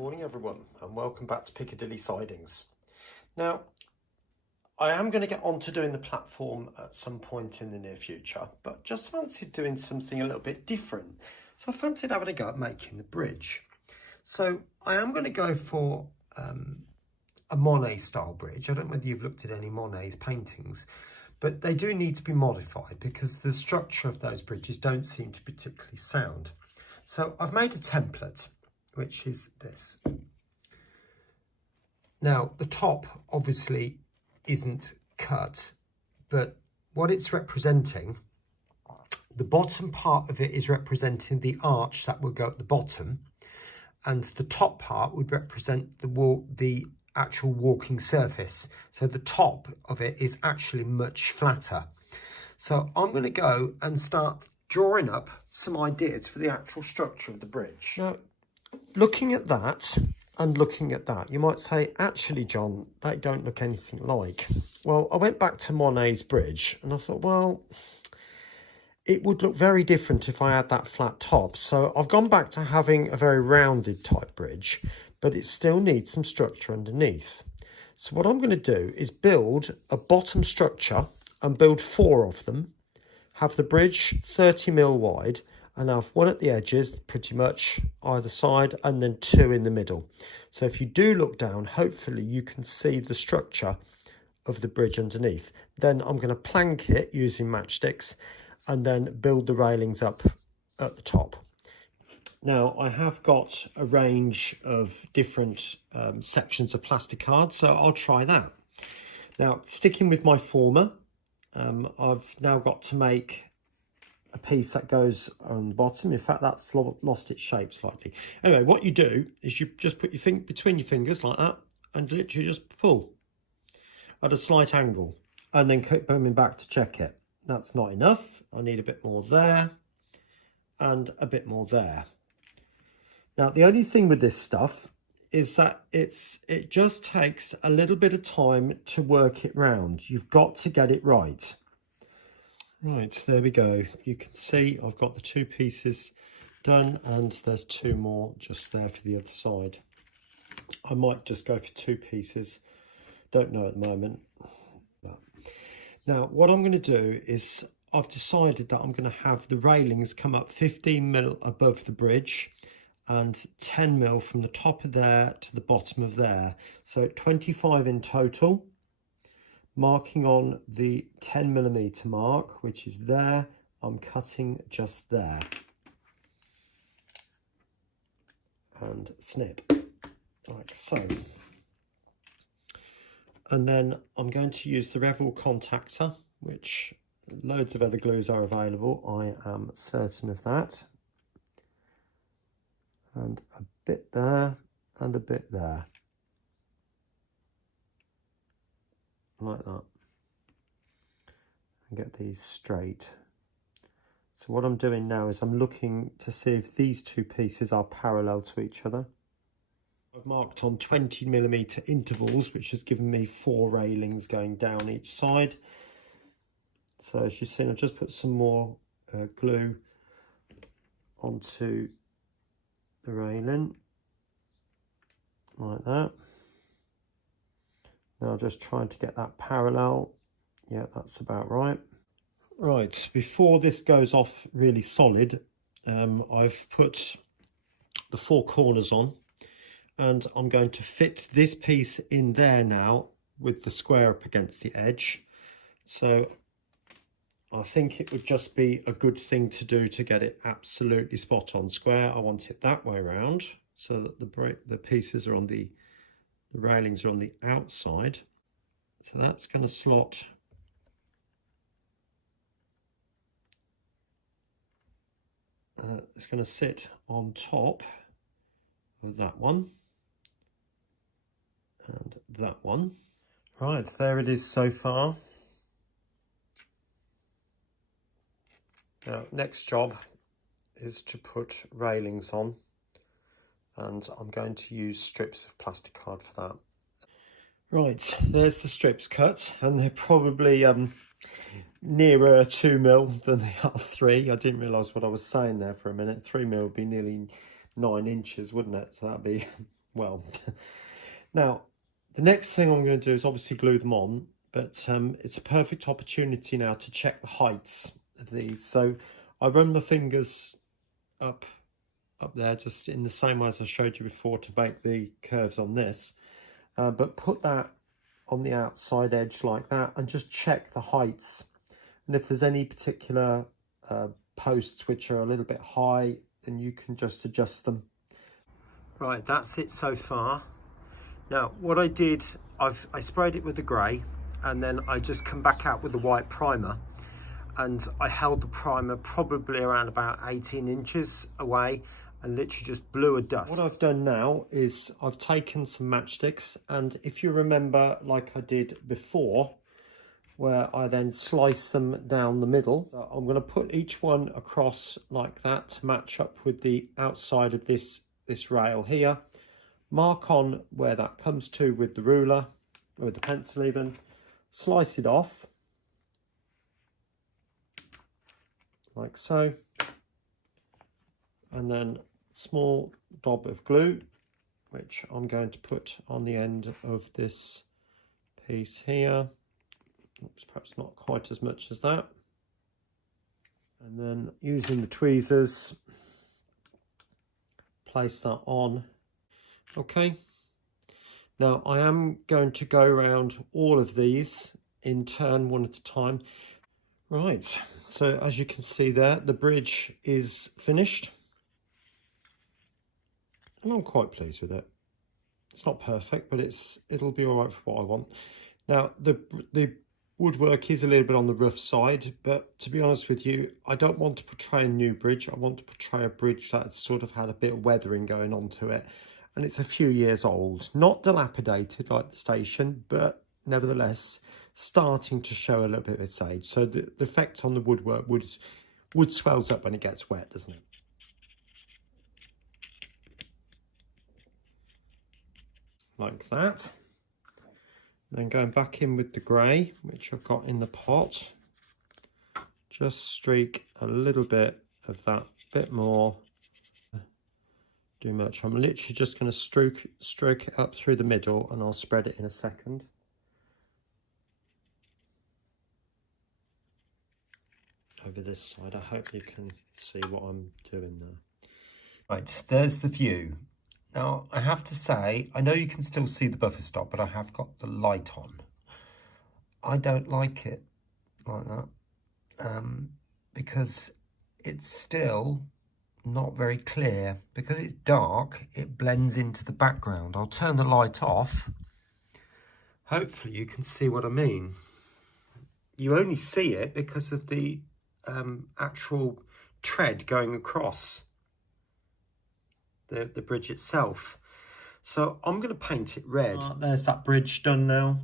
morning everyone, and welcome back to Piccadilly Sidings. Now, I am going to get on to doing the platform at some point in the near future, but just fancied doing something a little bit different. So I fancied having a go at making the bridge. So I am going to go for a Monet style bridge. I don't know whether you've looked at any Monet's paintings, but they do need to be modified because the structure of those bridges don't seem to be particularly sound. So I've made a template, which is this. Now, the top obviously isn't cut, but what it's representing, the bottom part of it is representing the arch that will go at the bottom, and the top part would represent the actual walking surface. So the top of it is actually much flatter. So I'm going to go and start drawing up some ideas for the actual structure of the bridge. Now, looking at that and looking at that, you might say, actually, John, they don't look anything like. Well, I went back to Monet's bridge and I thought, well, it would look very different if I had that flat top. So I've gone back to having a very rounded type bridge, but it still needs some structure underneath. So what I'm going to do is build a bottom structure and build 4 of them, have the bridge 30mm wide, and have one at the edges, pretty much either side, and then 2 in the middle. So if you do look down, hopefully you can see the structure of the bridge underneath. Then I'm going to plank it using matchsticks and then build the railings up at the top. Now, I have got a range of different sections of plastic card, so I'll try that. Now, sticking with my former, I've now got to make a piece that goes on the bottom. In fact, that's lost its shape slightly. Anyway, what you do is you just put your finger between your fingers like that and literally just pull at a slight angle and then keep coming back to check it. That's not enough. I need a bit more there and a bit more there. Now, the only thing with this stuff is that it just takes a little bit of time to work it round. You've got to get it right. Right, there we go. You can see I've got the 2 pieces done and there's 2 more just there for the other side. I might just go for 2 pieces. Don't know at the moment. Now, what I'm going to do is I've decided that I'm going to have the railings come up 15mm above the bridge and 10mm from the top of there to the bottom of there. So 25 in total. Marking on the 10mm mark, which is there, I'm cutting just there. And snip, like so. And then I'm going to use the Revell contactor, which loads of other glues are available, I am certain of that. And a bit there, and a bit there. Like that, and get these straight. So what I'm doing now is I'm looking to see if these 2 pieces are parallel to each other. I've marked on 20mm intervals, which has given me 4 railings going down each side. So as you've seen, I've just put some more glue onto the railing like that. Now just trying to get that parallel. Yeah, that's about right. Right, before this goes off really solid, I've put the 4 corners on and I'm going to fit this piece in there now with the square up against the edge. So I think it would just be a good thing to do to get it absolutely spot on square. I want it that way around so that the pieces are on the railings are on the outside. So that's going to slot it's going to sit on top of that one and that one. Right, there it is so far. Now, next job is to put railings on, and I'm going to use strips of plastic card for that. Right, there's the strips cut, and they're probably nearer 2mm than they are 3. I didn't realise what I was saying there for a minute. 3mm would be nearly 9 inches, wouldn't it? So that'd be well. Now, the next thing I'm going to do is obviously glue them on, but it's a perfect opportunity now to check the heights of these. So I run my fingers up there, just in the same way as I showed you before to make the curves on this. But put that on the outside edge like that and just check the heights. And if there's any particular posts which are a little bit high, then you can just adjust them. Right, that's it so far. Now, what I did, I sprayed it with the grey, and then I just come back out with the white primer, and I held the primer probably around about 18 inches away and literally just blew a dust. What I've done now is I've taken some matchsticks, and if you remember, like I did before, where I then slice them down the middle, I'm going to put each one across like that to match up with the outside of this rail here. Mark on where that comes to with the ruler, or with the pencil even, slice it off like so, and then small dob of glue, which I'm going to put on the end of this piece here. Oops, perhaps not quite as much as that. And then using the tweezers, place that on. Okay, now I am going to go around all of these in turn, one at a time. Right, so as you can see there, the bridge is finished, and I'm quite pleased with it. It's not perfect, but it'll be all right for what I want. Now, the woodwork is a little bit on the rough side, but to be honest with you, I don't want to portray a new bridge. I want to portray a bridge that's sort of had a bit of weathering going on to it. And it's a few years old, not dilapidated like the station, but nevertheless starting to show a little bit of its age. So the effect on the woodwork, wood swells up when it gets wet, doesn't it? Like that. Then going back in with the grey, which I've got in the pot, just streak a little bit of that, bit more. Do much. I'm literally just going to stroke it up through the middle, and I'll spread it in a second. Over this side, I hope you can see what I'm doing there. Right, there's the view. Now, I have to say, I know you can still see the buffer stop, but I have got the light on. I don't like it like that, because it's still not very clear. Because it's dark, it blends into the background. I'll turn the light off. Hopefully you can see what I mean. You only see it because of the actual tread going across the bridge itself. So I'm going to paint it red. There's that bridge done now.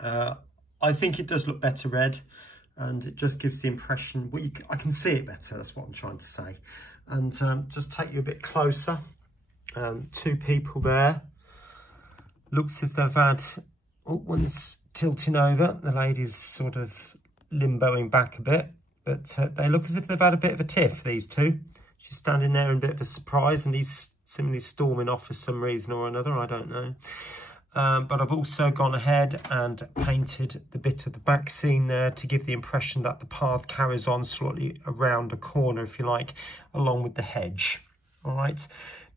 I think it does look better red, and it just gives the impression, well, I can see it better, that's what I'm trying to say. And just take you a bit closer. Two people there. Looks if they've had, oh, one's tilting over, the lady's sort of limboing back a bit, but they look as if they've had a bit of a tiff, these two. She's standing there in a bit of a surprise, and he's seemingly storming off for some reason or another, I don't know. But I've also gone ahead and painted the bit of the back scene there to give the impression that the path carries on slightly around a corner, if you like, along with the hedge. All right.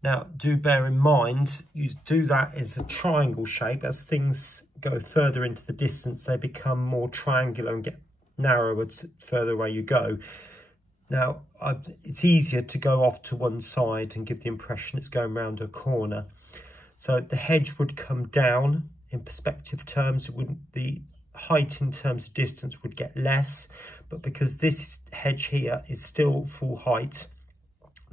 Now, do bear in mind, you do that as a triangle shape. As things go further into the distance, they become more triangular and get narrower further away you go. Now, it's easier to go off to one side and give the impression it's going around a corner. So the hedge would come down in perspective terms. It wouldn't, the height in terms of distance would get less, but because this hedge here is still full height,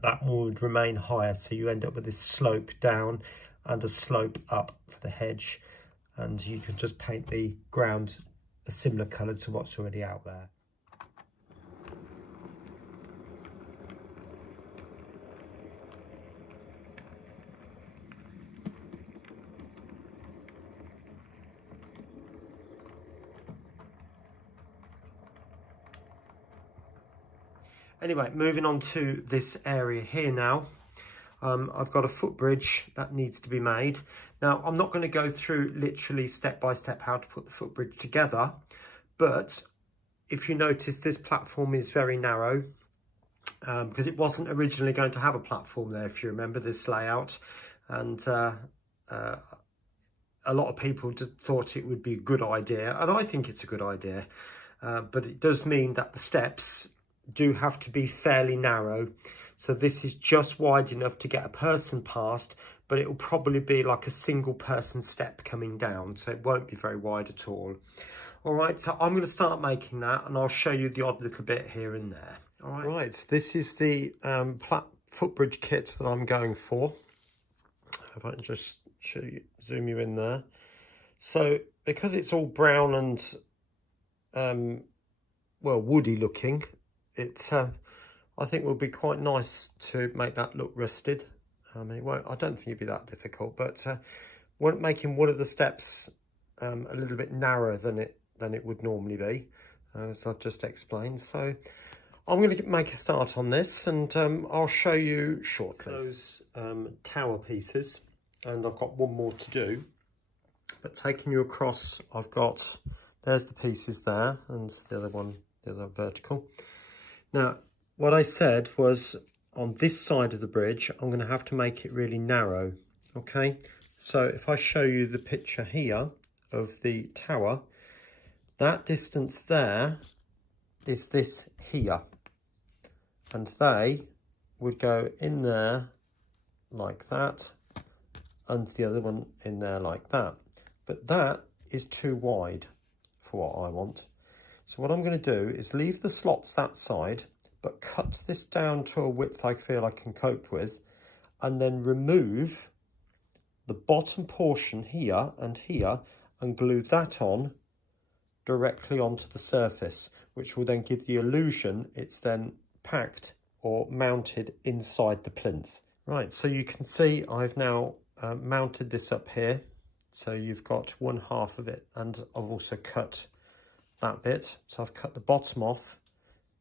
that one would remain higher. So you end up with this slope down and a slope up for the hedge, and you can just paint the ground a similar colour to what's already out there. Anyway, moving on to this area here now. I've got a footbridge that needs to be made. Now, I'm not going to go through literally step by step how to put the footbridge together, but if you notice, this platform is very narrow because it wasn't originally going to have a platform there, if you remember this layout. And a lot of people just thought it would be a good idea, and I think it's a good idea, but it does mean that the steps do have to be fairly narrow. So this is just wide enough to get a person past, but it will probably be like a single person step coming down, so it won't be very wide at all. All right, so I'm going to start making that, and I'll show you the odd little bit here and there. All right, right, this is the footbridge kit that I'm going for. If I can just show you, zoom you in there. So because it's all brown and well, woody looking, it I think will be quite nice to make that look rusted. I mean, I don't think it'd be that difficult, but making one of the steps a little bit narrower than it would normally be, as I've just explained. So I'm going to make a start on this, and I'll show you shortly. Those tower pieces, and I've got one more to do. But taking you across, there's the pieces there, and the other vertical. Now, what I said was, on this side of the bridge, I'm going to have to make it really narrow. Okay, so if I show you the picture here of the tower, that distance there is this here, and they would go in there like that, and the other one in there like that. But that is too wide for what I want. So what I'm going to do is leave the slots that side, but cut this down to a width I feel I can cope with, and then remove the bottom portion here and glue that on directly onto the surface, which will then give the illusion it's then packed or mounted inside the plinth. Right, so you can see I've now mounted this up here. So you've got one half of it, and I've also cut that bit. So I've cut the bottom off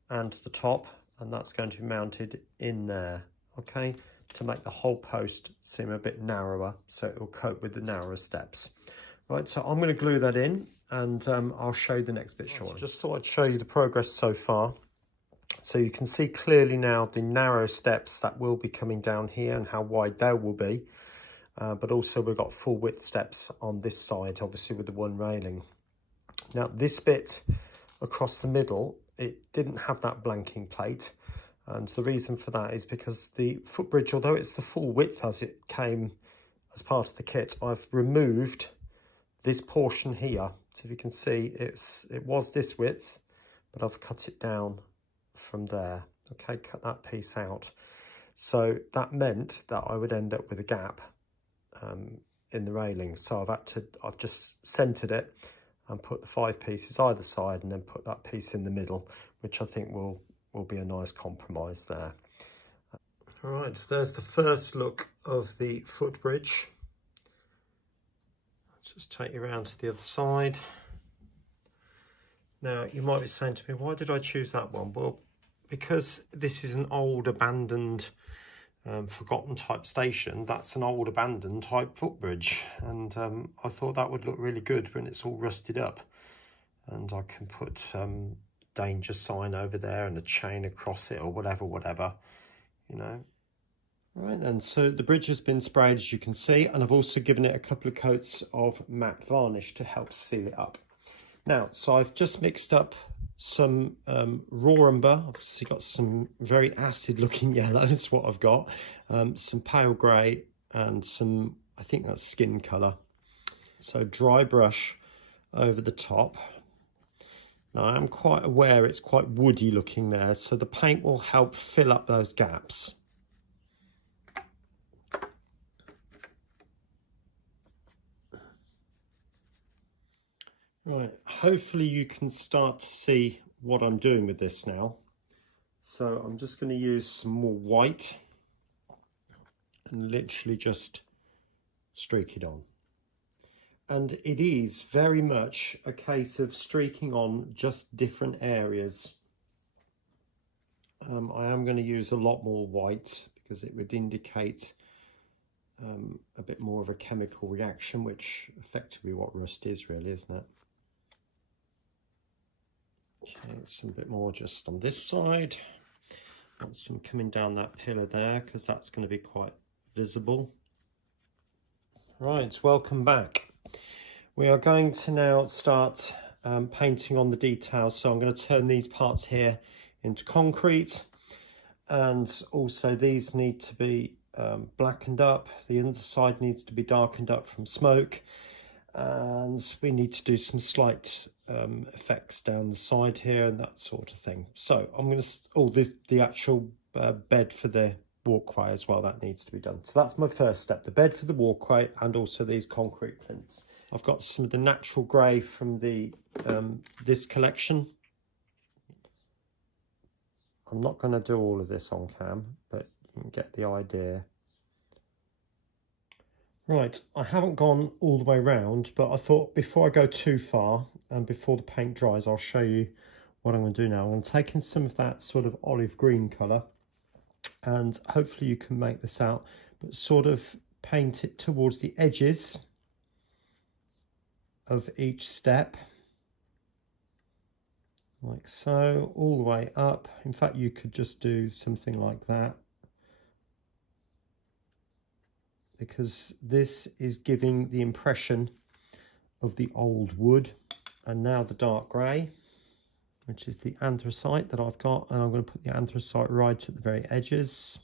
and the top, and that's going to be mounted in there, okay, to make the whole post seem a bit narrower, so it will cope with the narrower steps. Right, so I'm going to glue that in, and I'll show you the next bit shortly. Just thought I'd show you the progress so far. So you can see clearly now the narrow steps that will be coming down here and how wide they will be. But also we've got full width steps on this side, obviously with the one railing. Now this bit across the middle, it didn't have that blanking plate, and the reason for that is because the footbridge, although it's the full width as it came as part of the kit, I've removed this portion here. So if you can see, it was this width, but I've cut it down from there. Okay, cut that piece out. So that meant that I would end up with a gap in the railing. So I've just centered it and put the 5 pieces either side, and then put that piece in the middle, which I think will be a nice compromise there. All right, so there's the first look of the footbridge. Let's just take you around to the other side. Now you might be saying to me, why did I choose that one? Well, because this is an old abandoned forgotten type station. That's an old abandoned type footbridge, and I thought that would look really good when it's all rusted up, and I can put danger sign over there and a chain across it, or whatever, you know. Right then, so the bridge has been sprayed, as you can see, and I've also given it a couple of coats of matte varnish to help seal it up. Now, so I've just mixed up some raw umber. Obviously got some very acid looking yellow, is what I've got, some pale grey, and some, I think that's skin colour. So dry brush over the top. Now I am quite aware it's quite woody looking there, so the paint will help fill up those gaps. Right, hopefully you can start to see what I'm doing with this now. So I'm just going to use some more white and literally just streak it on. And it is very much a case of streaking on just different areas. I am going to use a lot more white because it would indicate a bit more of a chemical reaction, which effectively what rust is really, isn't it? Okay, some bit more just on this side. Got some coming down that pillar there because that's going to be quite visible. Right, welcome back. We are going to now start painting on the details. So I'm going to turn these parts here into concrete, and also these need to be blackened up. The underside needs to be darkened up from smoke, and we need to do some slight effects down the side here and that sort of thing. So I'm going to, the actual bed for the walkway as well, that needs to be done. So that's my first step, the bed for the walkway and also these concrete plinths. I've got some of the natural grey from the this collection. I'm not going to do all of this on cam, but you can get the idea. Right, I haven't gone all the way round, but I thought before I go too far and before the paint dries, I'll show you what I'm going to do now. I'm going to take in some of that sort of olive green colour, and hopefully you can make this out, but sort of paint it towards the edges of each step, like so, all the way up. In fact, you could just do something like that, because this is giving the impression of the old wood. And now the dark grey, which is the anthracite that I've got, and I'm going to put the anthracite right at the very edges.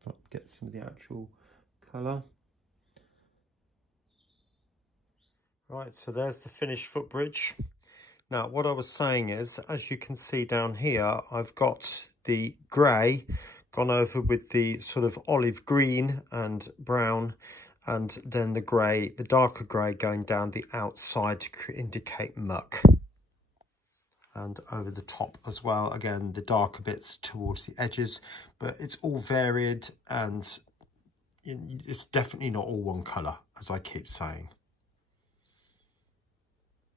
If I get some of the actual colour. Right, so there's the finished footbridge. Now, what I was saying is, as you can see down here, I've got the grey gone over with the sort of olive green and brown, and then the grey, the darker grey, going down the outside to indicate muck. And over the top as well, again, the darker bits towards the edges, but it's all varied and it's definitely not all one colour, as I keep saying.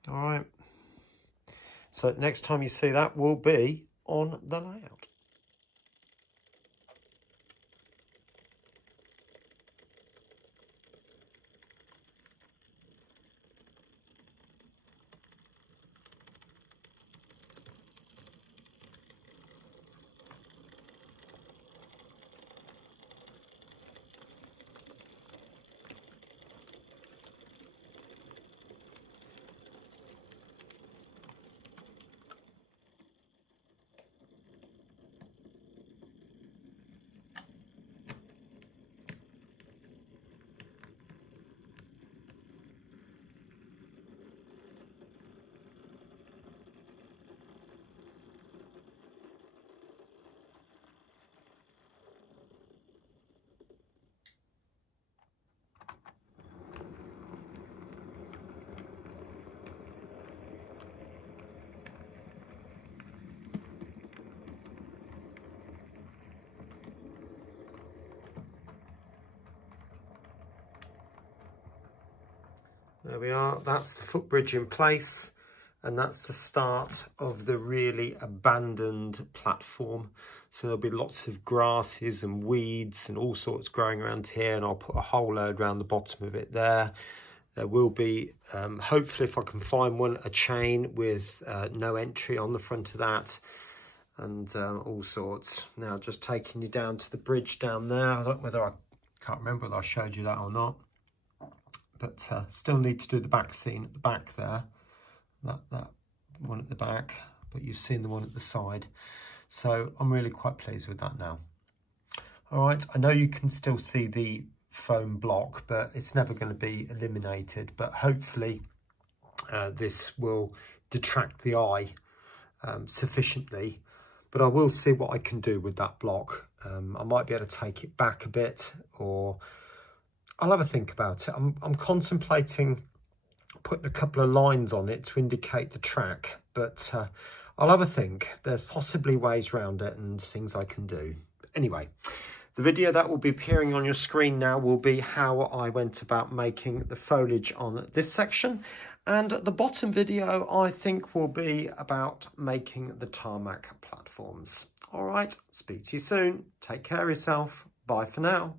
All right. So next time you see that will be on the layout. There we are, that's the footbridge in place, and that's the start of the really abandoned platform. So there'll be lots of grasses and weeds and all sorts growing around here, and I'll put a whole load around the bottom of it there. There will be, hopefully if I can find one, a chain with no entry on the front of that, and all sorts. Now just taking you down to the bridge down there. I don't know whether I can't remember whether I showed you that or not. But still need to do the back scene at the back there, that one at the back, but you've seen the one at the side. So I'm really quite pleased with that now. All right, I know you can still see the foam block, but it's never going to be eliminated. But hopefully this will detract the eye sufficiently. But I will see what I can do with that block. I might be able to take it back a bit, or I'll have a think about it. I'm contemplating putting a couple of lines on it to indicate the track, but I'll have a think. There's possibly ways around it and things I can do. Anyway, the video that will be appearing on your screen now will be how I went about making the foliage on this section. And the bottom video, I think, will be about making the tarmac platforms. All right, speak to you soon. Take care of yourself. Bye. Bye for now.